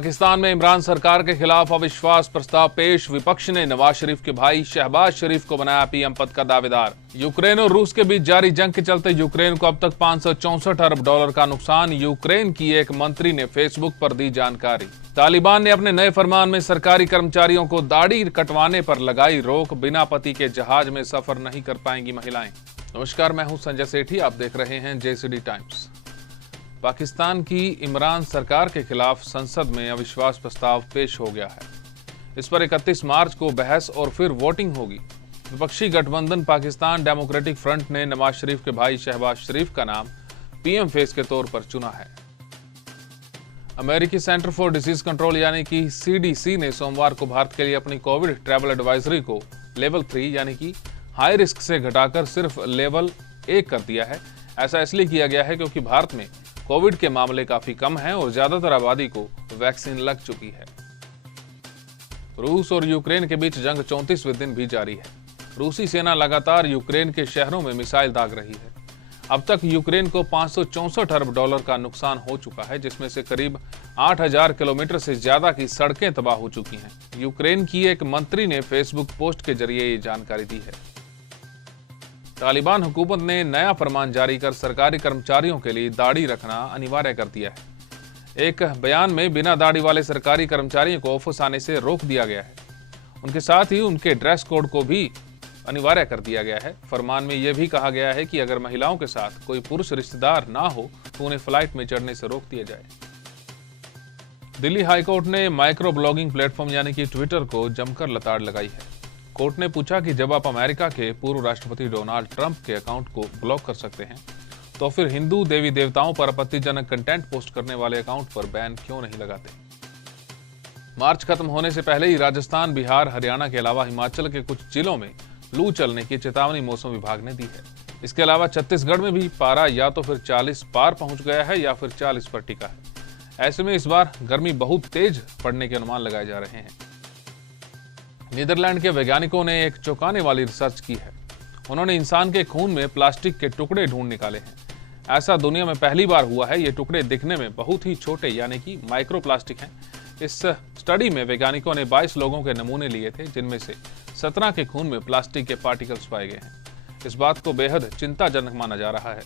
पाकिस्तान में इमरान सरकार के खिलाफ अविश्वास प्रस्ताव पेश। विपक्ष ने नवाज शरीफ के भाई शहबाज शरीफ को बनाया पीएम पद का दावेदार। यूक्रेन और रूस के बीच जारी जंग के चलते यूक्रेन को अब तक $564 अरब का नुकसान। यूक्रेन की एक मंत्री ने फेसबुक पर दी जानकारी। तालिबान ने अपने नए फरमान में सरकारी कर्मचारियों को दाढ़ी कटवाने पर लगाई रोक। बिना पति के जहाज में सफर नहीं कर पाएंगी महिलाएं। नमस्कार, मैं हूं संजय सेठी, आप देख रहे हैं जेसीडी टाइम्स। पाकिस्तान की इमरान सरकार के खिलाफ संसद में अविश्वास प्रस्ताव पेश हो गया है। इस पर 31 मार्च को बहस और फिर वोटिंग होगी। विपक्षी गठबंधन पाकिस्तान डेमोक्रेटिक फ्रंट ने नवाज शरीफ के भाई शहबाज शरीफ का नाम पीएम फेस के तौर पर चुना है। अमेरिकी सेंटर फॉर डिसीज कंट्रोल यानी कि CDC ने सोमवार को भारत के लिए अपनी कोविड ट्रैवल एडवाइजरी को लेवल 3 यानी कि हाई रिस्क से घटाकर सिर्फ लेवल 1 कर दिया है। ऐसा इसलिए किया गया है क्योंकि भारत में कोविड के मामले काफी कम हैं और ज्यादातर आबादी को वैक्सीन लग चुकी है। रूस और यूक्रेन के बीच जंग 34वें दिन भी जारी है। रूसी सेना लगातार यूक्रेन के शहरों में मिसाइल दाग रही है। अब तक यूक्रेन को $564 अरब का नुकसान हो चुका है, जिसमें से करीब 8000 किलोमीटर से ज्यादा की सड़कें तबाह हो चुकी हैं। यूक्रेन की एक मंत्री ने फेसबुक पोस्ट के जरिए ये जानकारी दी है। तालिबान हुकूमत ने नया फरमान जारी कर सरकारी कर्मचारियों के लिए दाढ़ी रखना अनिवार्य कर दिया है। एक बयान में बिना दाढ़ी वाले सरकारी कर्मचारियों को ऑफिस आने से रोक दिया गया है। उनके साथ ही उनके ड्रेस कोड को भी अनिवार्य कर दिया गया है। फरमान में यह भी कहा गया है कि अगर महिलाओं के साथ कोई पुरुष रिश्तेदार ना हो तो उन्हें फ्लाइट में चढ़ने से रोक दिया जाए। दिल्ली हाईकोर्ट ने माइक्रो ब्लॉगिंग प्लेटफॉर्म यानी कि ट्विटर को जमकर लताड़ लगाई है। कोर्ट ने पूछा कि जब आप अमेरिका के पूर्व राष्ट्रपति डोनाल्ड ट्रंप के अकाउंट को ब्लॉक कर सकते हैं तो फिर हिंदू देवी देवताओं पर आपत्तिजनक कंटेंट पोस्ट करने वाले अकाउंट पर बैन क्यों नहीं लगाते। मार्च खत्म होने से पहले ही राजस्थान, बिहार, हरियाणा के अलावा हिमाचल के कुछ जिलों में लू चलने की चेतावनी मौसम विभाग ने दी है। इसके अलावा छत्तीसगढ़ में भी पारा या तो फिर 40 पार पहुंच गया है या फिर 40 पर टिका है। ऐसे में इस बार गर्मी बहुत तेज पड़ने के अनुमान लगाए जा रहे हैं। नीदरलैंड के वैज्ञानिकों ने एक चौंकाने वाली रिसर्च की है। उन्होंने इंसान के खून में प्लास्टिक के टुकड़े ढूंढ निकाले हैं। ऐसा दुनिया में पहली बार हुआ है। ये टुकड़े दिखने में बहुत ही छोटे यानी कि माइक्रो प्लास्टिक हैं। इस स्टडी में वैज्ञानिकों ने 22 लोगों के नमूने लिए थे, जिनमें से 17 के खून में प्लास्टिक के पार्टिकल्स पाए गए हैं। इस बात को बेहद चिंताजनक माना जा रहा है।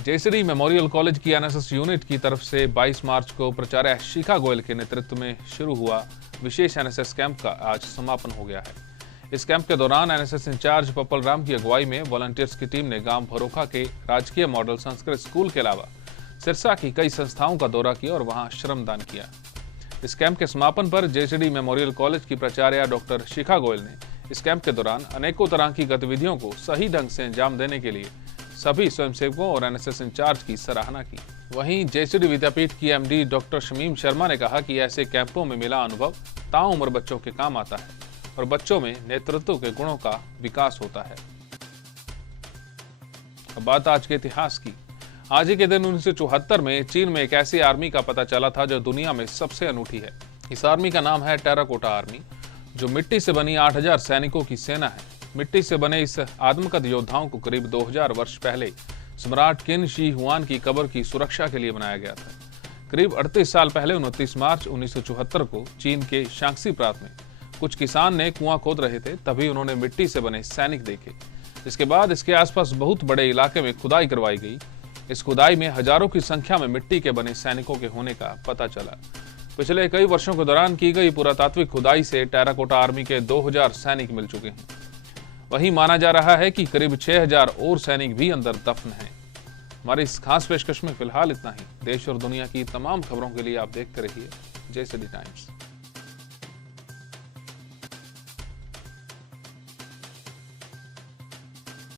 जेसीडी मेमोरियल कॉलेज की NSS यूनिट की तरफ से 22 मार्च को प्राचार्य शिखा गोयल के नेतृत्व में शुरू हुआ विशेष NSS कैंप का आज समापन हो गया है। इस कैंप के दौरान NSS इंचार्ज पप्पल राम की अगुवाई में वॉलंटियर्स की टीम ने गांव भरोखा के राजकीय मॉडल संस्कृत स्कूल के अलावा सिरसा की कई संस्थाओं का दौरा किया और वहां श्रमदान किया। इस कैंप के समापन पर जेसीडी मेमोरियल कॉलेज की प्राचार्य डॉक्टर शिखा गोयल ने इस कैंप के दौरान अनेकों तरह की गतिविधियों को सही ढंग से अंजाम देने के लिए सभी स्वयंसेवकों और NSS इंचार्ज की सराहना की। वहीं जेसीडी विद्यापीठ की MD डॉक्टर शमीम शर्मा ने कहा कि ऐसे कैंपों में मिला अनुभव ताउम्र बच्चों के काम आता है और बच्चों में नेतृत्व के गुणों का विकास होता है। अब बात आज के इतिहास की। आज ही के दिन 1974 में चीन में एक ऐसी आर्मी का पता चला था जो दुनिया में सबसे अनूठी है। इस आर्मी का नाम है टेराकोटा आर्मी, जो मिट्टी से बनी 8000 सैनिकों की सेना है। मिट्टी से बने इस आत्मकथ योद्धाओं को करीब 2000 वर्ष पहले सम्राट किन शी हुआन की कब्र की सुरक्षा के लिए बनाया गया था। करीब 38 साल पहले 29 मार्च 1974 को चीन के शांक्सी प्रांत में कुछ किसान ने कुआं खोद रहे थे, तभी उन्होंने मिट्टी से बने सैनिक देखे। इसके बाद इसके आसपास बहुत बड़े इलाके में खुदाई करवाई गई। इस खुदाई में हजारों की संख्या में मिट्टी के बने सैनिकों के होने का पता चला। पिछले कई वर्षों के दौरान की गई पुरातात्विक खुदाई से टेराकोटा आर्मी के 2000 सैनिक मिल चुके हैं। वहीं माना जा रहा है कि करीब 6000 और सैनिक भी अंदर दफन हैं। हमारी इस खास पेशकश में फिलहाल इतना ही। देश और दुनिया की तमाम खबरों के लिए आप देखते रहिए जेसीडी टाइम्स।